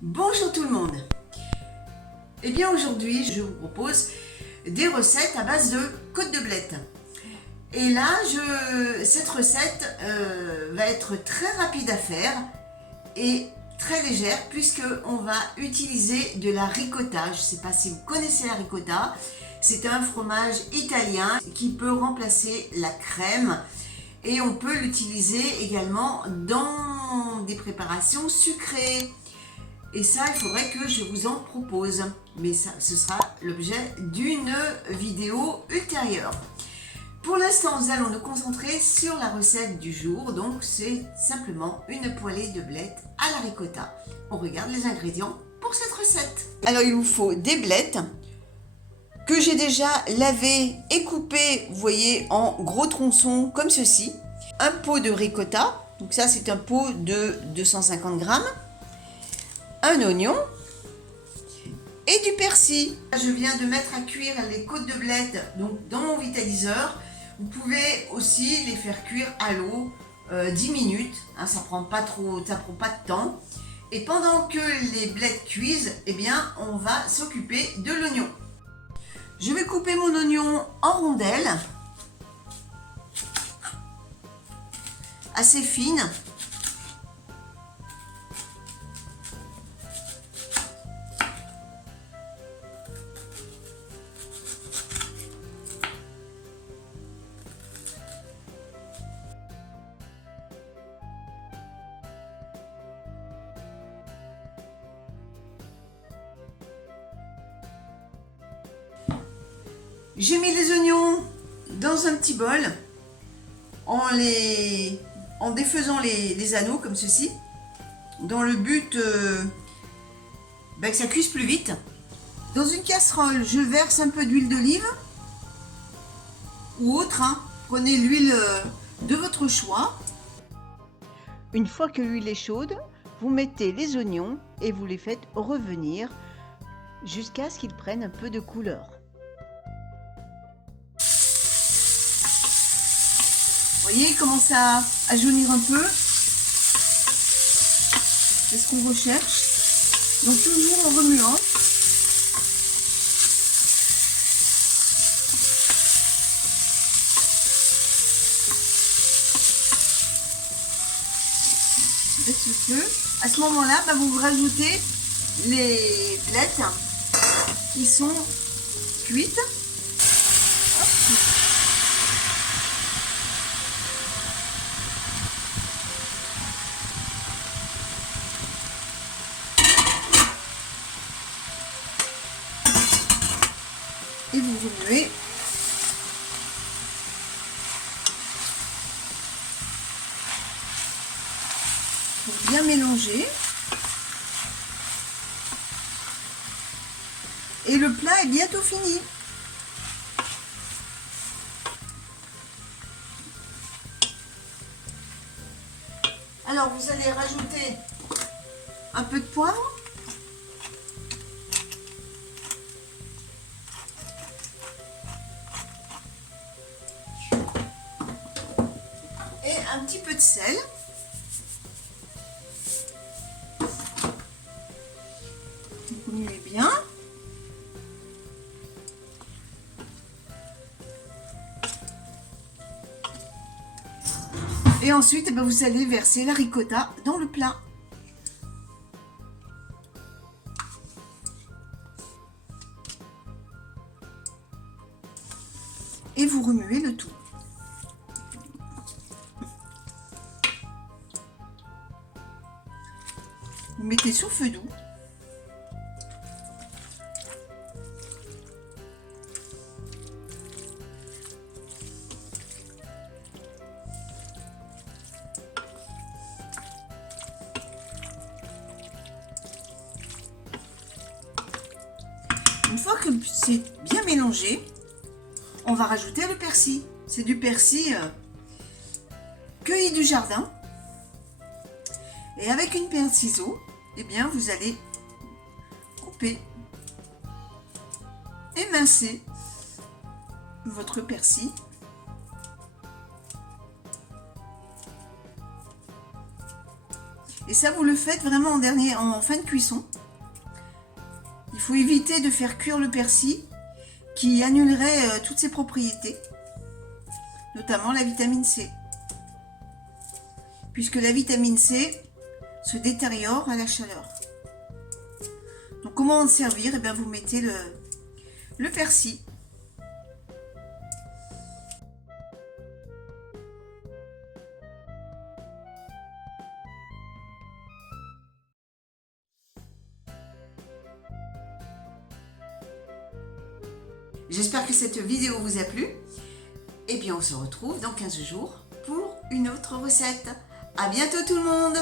Bonjour tout le monde. Eh bien aujourd'hui je vous propose des recettes à base de côte de blettes. Et là cette recette va être très rapide à faire et très légère puisque on va utiliser de la ricotta. Je ne sais pas si vous connaissez la ricotta. C'est un fromage italien qui peut remplacer la crème et on peut l'utiliser également dans des préparations sucrées. Et ça, il faudrait que je vous en propose. Mais ça, ce sera l'objet d'une vidéo ultérieure. Pour l'instant, nous allons nous concentrer sur la recette du jour. Donc, c'est simplement une poêlée de blettes à la ricotta. On regarde les ingrédients pour cette recette. Alors, il vous faut des blettes que j'ai déjà lavées et coupées, vous voyez, en gros tronçons comme ceci. Un pot de ricotta. Donc ça, c'est un pot de 250 grammes. Un oignon et du persil. Je viens de mettre à cuire les côtes de blettes donc dans mon vitaliseur. Vous pouvez aussi les faire cuire à l'eau 10 minutes, hein, ça prend pas de temps. Et pendant que les blettes cuisent, eh bien, on va s'occuper de l'oignon. Je vais couper mon oignon en rondelles, assez fines. J'ai mis les oignons dans un petit bol en défaisant les anneaux comme ceci, dans le but que ça cuise plus vite. Dans une casserole, je verse un peu d'huile d'olive ou autre, hein. Prenez l'huile de votre choix. Une fois que l'huile est chaude, vous mettez les oignons et vous les faites revenir jusqu'à ce qu'ils prennent un peu de couleur. Vous voyez, il commence à jaunir un peu. C'est ce qu'on recherche. Donc toujours en remuant. Baisse le feu. À ce moment-là, vous rajoutez les blettes qui sont cuites. Et vous remuez. Pour bien mélanger. Et le plat est bientôt fini. Alors vous allez rajouter un peu de poivre. Et un petit peu de sel. Vous remuez bien. Et ensuite, vous allez verser la ricotta dans le plat. Et vous remuez le tout. Vous mettez sur feu doux. Une fois que c'est bien mélangé, on va rajouter le persil. C'est du persil cueilli du jardin. Et avec une paire de ciseaux, eh bien, vous allez couper, émincer votre persil. Et ça, vous le faites vraiment en fin de cuisson. Il faut éviter de faire cuire le persil qui annulerait toutes ses propriétés, notamment la vitamine C. Puisque la vitamine C se détériore à la chaleur. Donc comment en servir? Eh bien, vous mettez le persil. J'espère que cette vidéo vous a plu. Et bien on se retrouve dans 15 jours pour une autre recette. À bientôt tout le monde!